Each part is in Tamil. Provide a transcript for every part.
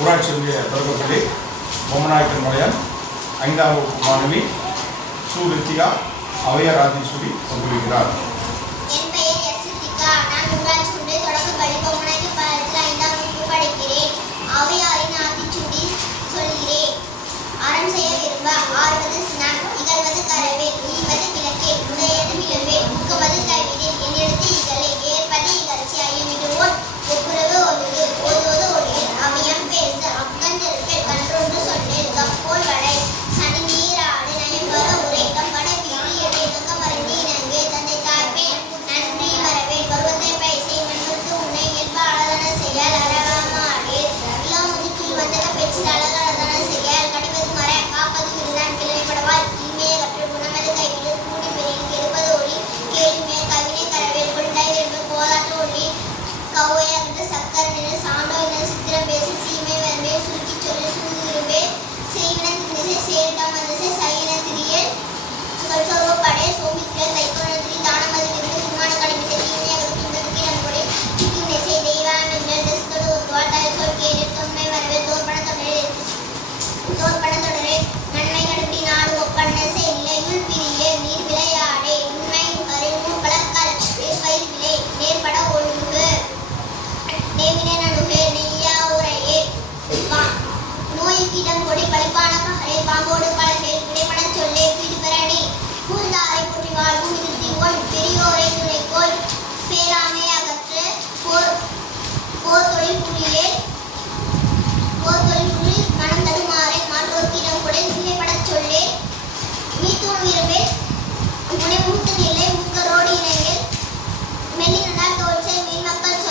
ஊராட்சி ஒன்றிய தொடக்கப்பள்ளி பொம்மநாயக்கன் மலையான் 5ஆம் வகுப்பு மாணவி சு ரித்திகா அவையார் ஆதிசூரி பங்குகிறார். என் பெயர் எஸ் ரித்திகா. நான் ஊராட்சி ஒன்றிய தொடக்கப்பள்ளி பொம்மநாயக்கன் பாளையத்தில் 5ஆம் வகுப்பு படிக்கிறேன். அவையாரின் ஆதிசூடி சொல்கிறேன். அறம் செய்ய விரும்ப ஆறுவது சினம், இகழ்வது கரவேல், ஈவது விளக்கே, உடையது விளம்பேல், ஊக்கவது கைவிடேன், என்னிடத்து இகழே, ஏற்பது இகழ்ச்சி, ஐயமிடுவோன் ஒப்புரவு ஒழுகு, ஓதுவது ஒழியேன், அவையம் பேசு, அக்கந்திருப்பேன், கன்றொன்று சொன்னேன், கப்போல் வளை, சனி நீராடு, நயம்பர உரை, கம்பட வீடு எடை, கமரண்டி இணங்கு, தந்தை தாய்ப்பேன், நன்றி மறவேன், பருவத்தை பைசை, மண்ணுக்கு உன்னை இயல்ப அழகன செய்யால், அறவாமாடே, இளம் முதுக்கில் வந்தக பெற்றில் அழகழகன செய்யால், கடிவது மர, காப்பது விருதான், கிளமைப்படவால், இன்மையை கற்று குணமது கைவிடு, கூடி பெரில் கெடுப்பது ஒளி, கேள்விமே கவினை கரவேல், கொண்டாய் விரும்பு, போதாட்டு ஒளி, கௌவை அகன்ற சக்கர நின்று சாண்டோ என சித்திரம் பேசி சீமை வரம்பேல் சுருக்கி சொல்லி சூது விரும்பேல் செய்வின திரிசை சேரிடம் வந்தசை சையின திரியல் சொல்சோர்வ படே சோமித்திரல் தைக்கோணத்திரி தானமதி விருந்து குருமான கடிமிசை தீவினை அகத்து துன்பத்துக்கு நன்கொடை திக்கும் நெசை தெய்வாம் என்றால் தசத்தோடு ஒத்துவாள் தாய் சொல் கேடு தொன்மை வரவே தோற்பன தொடரே நன்மை நடுப்பி நாடு ஒப்பன் நெசை நிலையுள் பிரியே நீர் விளையாடே உண்மை கருமூ பழக்கல் பயிர் விலை நேர்பட ஒழுகு நேவினை நடுவே நெய்யா உரையே நோய்க்கிடம் கொடி பழிப்பான பகரே பாம்போடு பழகே கிடைமணச் சொல்லே பிடிபரணி கூந்தாரை புற்றி வாழ்வும் நிறுத்தி ஒன் பெரியோரை துணைக்கோள் பேராமை அகற்று போர் தொழில் புரியே மனம் தடுமாறே மாற்றோர்க்கிடம் கொடை நிலைப்படச் சொல்லே மீத்தூண் விரும்பே முனை மூத்து நிலை முக்கரோடு இணைவில் மெல்லினால் தோல்சை மீன்மக்கள்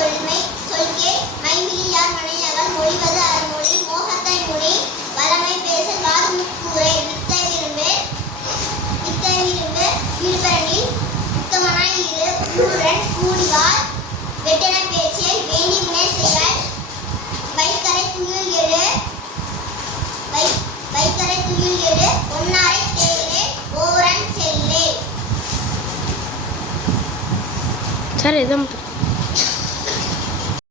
சொல்கே மைவிலியார் மனையகல் மொழிவது அறமொழி மோகத்தை முனி வளமை பேசல் வாது கூரை வித்தை விரும்பு இருபரணில் உத்தமனாய் இரு ஊரன் கூடிவார் வெட்டன பேச்சை வேண்டி வினை செய்யால் வைக்கரை துயில் எழு ஒன்னாரை தேயிலே ஓரன் செல்லே. சரி, இதான்